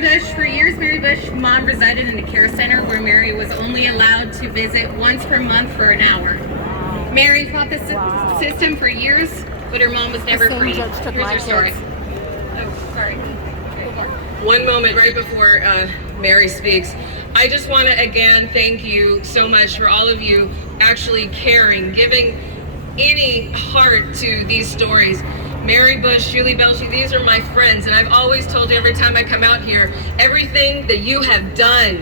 Bush. For years, Mary Bush mom resided in a care center where Mary was only allowed to visit once per month for an hour. Mary fought the system for years, but her mom was never free. Here's her story. Oh, sorry. One moment right before Mary speaks. I just want to again thank you so much for all of you actually caring, giving any heart to these stories. Mary Bush, Julie Belshing, these are my friends, and I've always told you every time I come out here, everything that you have done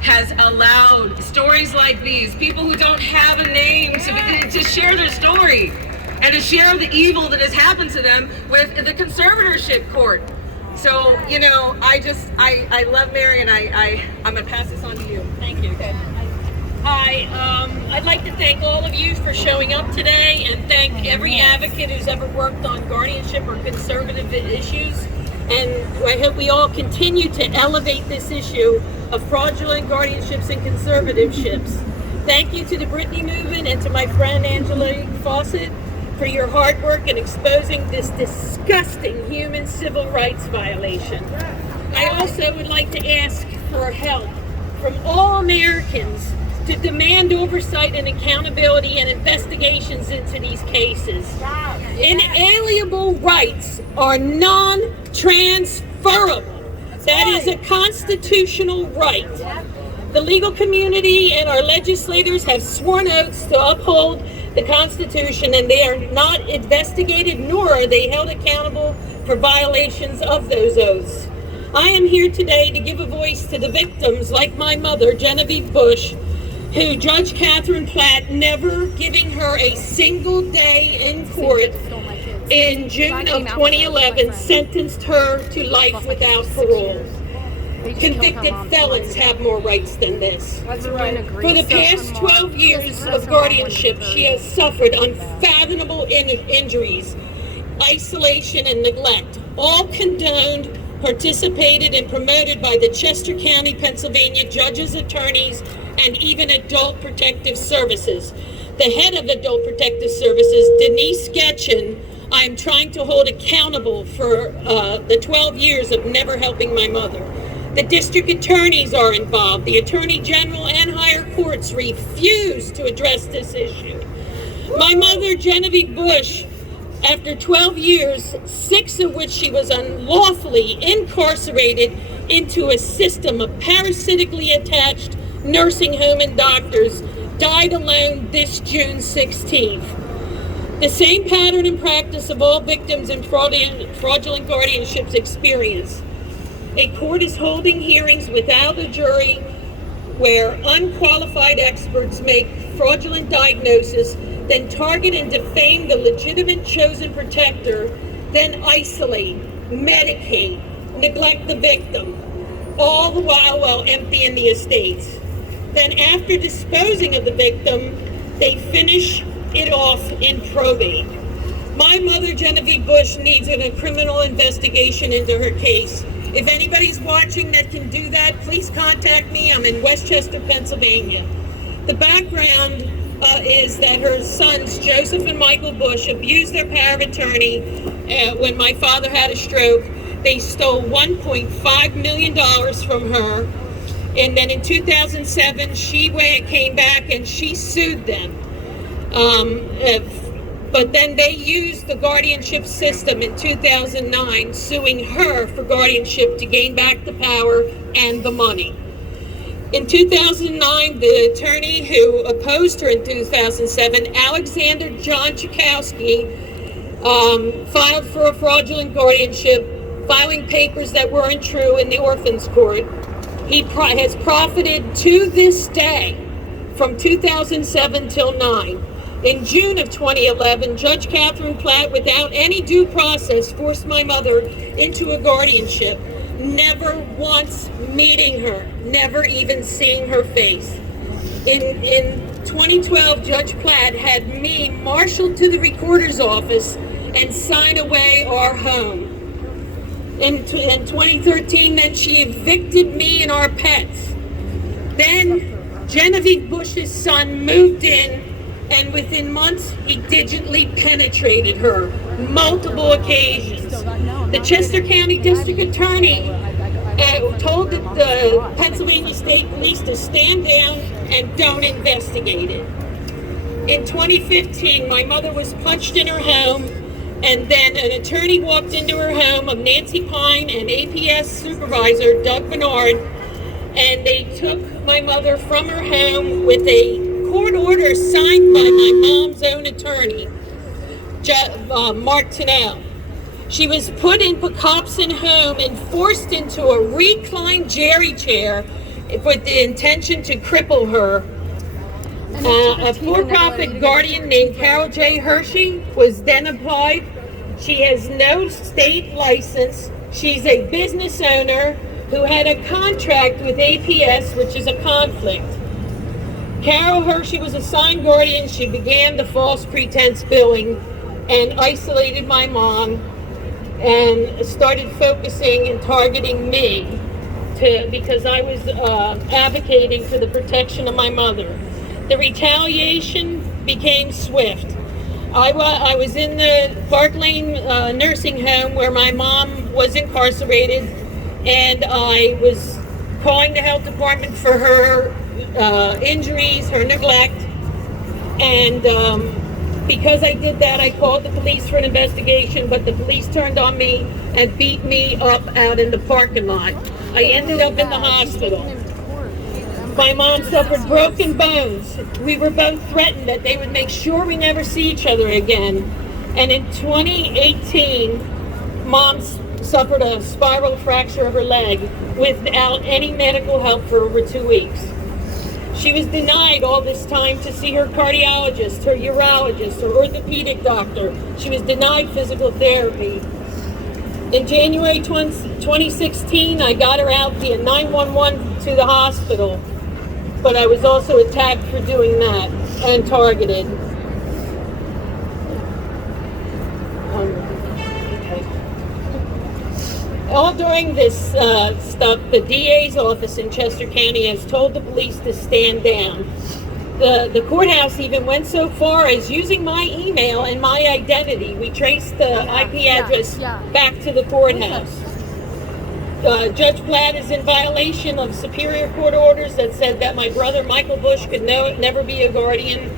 has allowed stories like these, people who don't have a name, to share their story and to share the evil that has happened to them with the conservatorship court. So, you know, I love Mary, and I'm going to pass this on to you. Thank you. Hi, I'd like to thank all of you for showing up today, and thank every advocate who's ever worked on guardianship or conservative issues. And I hope we all continue to elevate this issue of fraudulent guardianships and conservatorships. Thank you to the Britney movement and to my friend Angelique Fawcette for your hard work in exposing this disgusting human civil rights violation. I also would like to ask for help from all Americans to demand oversight and accountability and investigations into these cases. Inalienable rights are non-transferable. That is a constitutional right. The legal community and our legislators have sworn oaths to uphold the Constitution, and they are not investigated nor are they held accountable for violations of those oaths. I am here today to give a voice to the victims like my mother, Genevieve Bush, who Judge Katherine Platt, never giving her a single day in court in June of 2011, sentenced her to life without parole. Convicted felons have more rights than this. For the past 12 years of guardianship, she has suffered unfathomable injuries, isolation, and neglect, all condoned, participated, and promoted by the Chester County, Pennsylvania judges, attorneys, and even Adult Protective Services. The head of Adult Protective Services, Denise Getchin, I am trying to hold accountable for the 12 years of never helping my mother. The district attorneys are involved. The Attorney General and higher courts refuse to address this issue. My mother, Genevieve Bush, after 12 years, 6 of which she was unlawfully incarcerated into a system of parasitically attached nursing home and doctors, died alone this June 16th. The same pattern and practice of all victims in fraudulent guardianships experience. A court is holding hearings without a jury where unqualified experts make fraudulent diagnosis, then target and defame the legitimate chosen protector, then isolate, medicate, neglect the victim, all the while emptying the estates. Then after disposing of the victim, they finish it off in probate. My mother, Genevieve Bush, needs a criminal investigation into her case. If anybody's watching that can do that, please contact me. I'm in Westchester, Pennsylvania. The background is that her sons, Joseph and Michael Bush, abused their power of attorney when my father had a stroke. They stole $1.5 million from her. And then in 2007, she came back and she sued them. But then they used the guardianship system in 2009, suing her for guardianship to gain back the power and the money. In 2009, the attorney who opposed her in 2007, Alexander John Chakowski, filed for a fraudulent guardianship, filing papers that weren't true in the orphans court. He has profited to this day from 2007 till 9. In June of 2011, Judge Katherine Platt, without any due process, forced my mother into a guardianship, never once meeting her, never even seeing her face. In 2012, Judge Platt had me marshaled to the recorder's office and sign away our home. In 2013, then she evicted me and our pets. Then Genevieve Bush's son moved in, and within months, he digitally penetrated her multiple occasions. The Chester County District Attorney told the Pennsylvania State Police to stand down and don't investigate it. In 2015, my mother was punched in her home, and then an attorney walked into her home of Nancy Pine and APS supervisor Doug Bernard, and they took my mother from her home with a court order signed by my mom's own attorney, Mark Tennell. She was put in Pocopson home and forced into a reclined jerry chair with the intention to cripple her. A for-profit guardian named Carol J. Hershey was then applied. She has no state license. She's a business owner who had a contract with APS, which is a conflict. Carol Hershey was assigned guardian. She began the false pretense billing and isolated my mom and started focusing and targeting me because I was advocating for the protection of my mother. The retaliation became swift. I was in the Park Lane nursing home where my mom was incarcerated, and I was calling the health department for her injuries, her neglect, and because I did that, I called the police for an investigation, but the police turned on me and beat me up out in the parking lot. I ended up in the hospital. My mom suffered broken bones. We were both threatened that they would make sure we never see each other again. And in 2018, Mom suffered a spiral fracture of her leg without any medical help for over 2 weeks. She was denied all this time to see her cardiologist, her urologist, her orthopedic doctor. She was denied physical therapy. In January 2016, I got her out via 911 to the hospital, but I was also attacked for doing that and targeted. All during this stuff, the DA's office in Chester County has told the police to stand down. The courthouse even went so far as using my email and my identity. We traced the IP address back to the courthouse. Judge Platt is in violation of Superior Court orders that said that my brother Michael Bush could never be a guardian.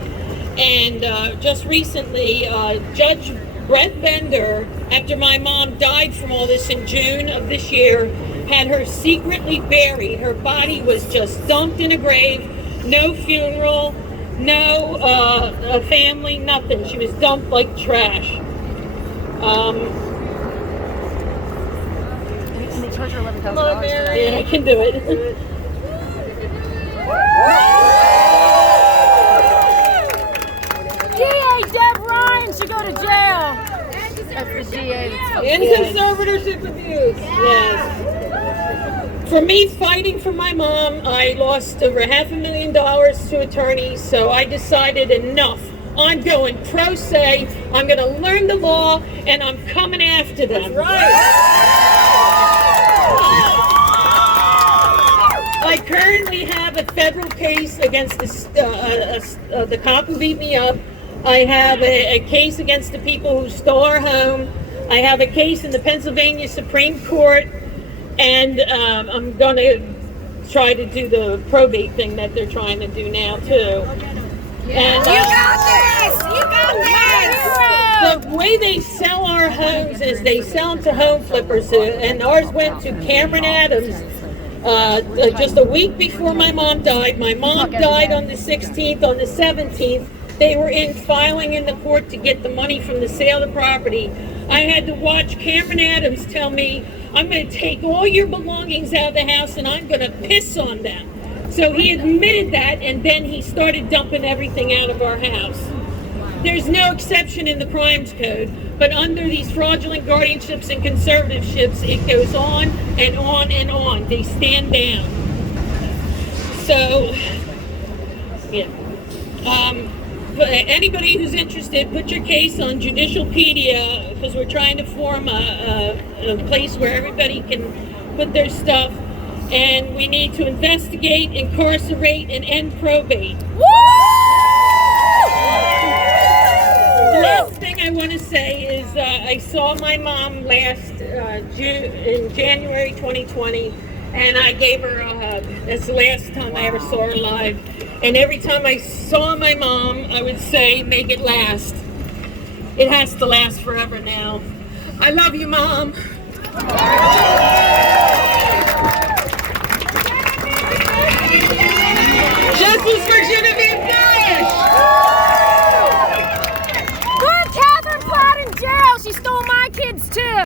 And just recently, Judge Brett Bender, after my mom died from all this in June of this year, had her secretly buried. Her body was just dumped in a grave, no funeral, no family, nothing. She was dumped like trash. And they charge her $11,000. Come on, Mary. Yeah, I can do it. DA Deb Ryan should go to jail. That's the DA. And conservatorship abuse. Yes. For me fighting for my mom, I lost over $500,000 to attorneys, so I decided enough. I'm going pro se. I'm going to learn the law, and I'm coming after them. That's right. I currently have a federal case against the cop who beat me up. I have a case against the people who stole our home. I have a case in the Pennsylvania Supreme Court, and I'm going to try to do the probate thing that they're trying to do now, too. And, You got this! You got this! The way they sell our homes is they sell them to home flippers, and ours went to Cameron Adams just a week before my mom died. My mom died on the 16th. On the 17th, they were filing in the court to get the money from the sale of the property. I had to watch Cameron Adams tell me, I'm going to take all your belongings out of the house and I'm going to piss on them. So he admitted that, and then he started dumping everything out of our house. There's no exception in the crimes code, but under these fraudulent guardianships and conservatorships, it goes on and on and on. They stand down. So, yeah. Anybody who's interested, put your case on Judicialpedia, because we're trying to form a place where everybody can put their stuff. And we need to investigate, incarcerate, and end probate. Woo! The last thing I want to say is I saw my mom last in January 2020. and I gave her a hug. That's the last time I ever saw her live. And every time I saw my mom, I would say, make it last. It has to last forever now. I love you, Mom.